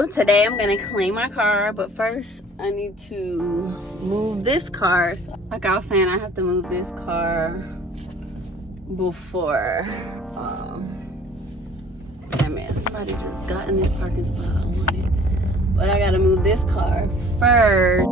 So today I'm gonna clean my car, but first I need to move this car. Like I was saying, I have to move this car before man, somebody just got in this parking spot. I want it, but I gotta move this car first.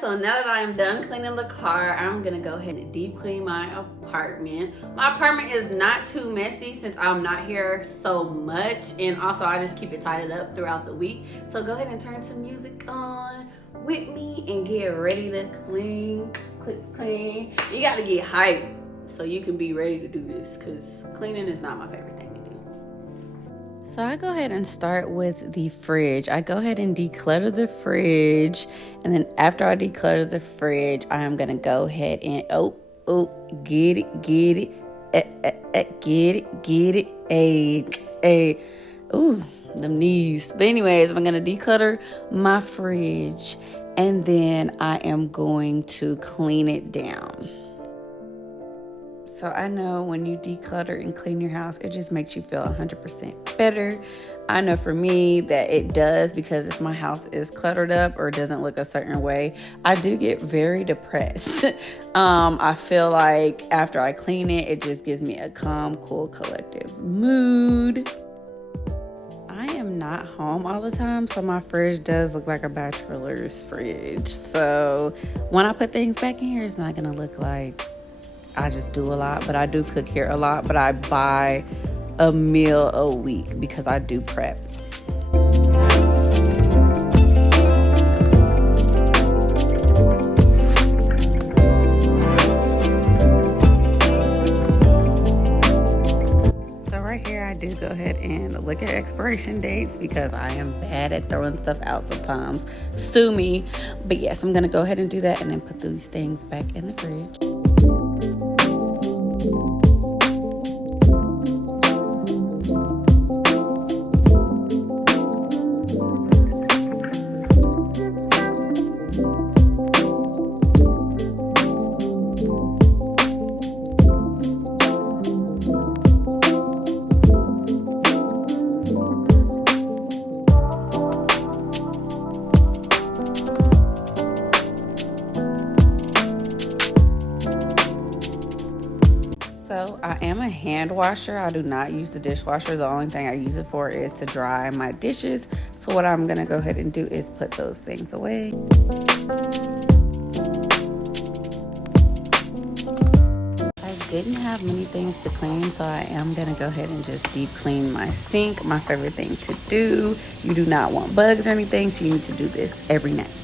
So now that I am done cleaning the car, I'm gonna go ahead and deep clean my apartment. My apartment is not too messy since I'm not here so much, and also I just keep it tidied up throughout the week. So go ahead and turn some music on with me and get ready to clean. Clean. You gotta get hyped so you can be ready to do this, because cleaning is not my favorite thing to do. So I go ahead and start with the fridge. I go ahead and declutter the fridge. And then after I declutter the fridge, I am going to go ahead and, get it, get it, ooh, them knees. But anyways, I'm going to declutter my fridge. And then I am going to clean it down. So I know when you declutter and clean your house, it just makes you feel 100% better. I know for me that it does, because if my house is cluttered up or doesn't look a certain way, I do get very depressed. I feel like after I clean it, it just gives me a calm, cool, collective mood. I am not home all the time, so my fridge does look like a bachelor's fridge. So when I put things back in here, it's not gonna look like I just do a lot, but I do cook here a lot. But I buy a meal a week because I do prep. So right here, I do go ahead and look at expiration dates because I am bad at throwing stuff out sometimes. Sue me. But yes, I'm gonna go ahead and do that and then put these things back in the fridge. So I am a hand washer. I do not use the dishwasher. The only thing I use it for is to dry my dishes. So what I'm gonna go ahead and do is put those things away. I didn't have many things to clean, so I am gonna go ahead and just deep clean my sink. My favorite thing to do. You do not want bugs or anything, so you need to do this every night.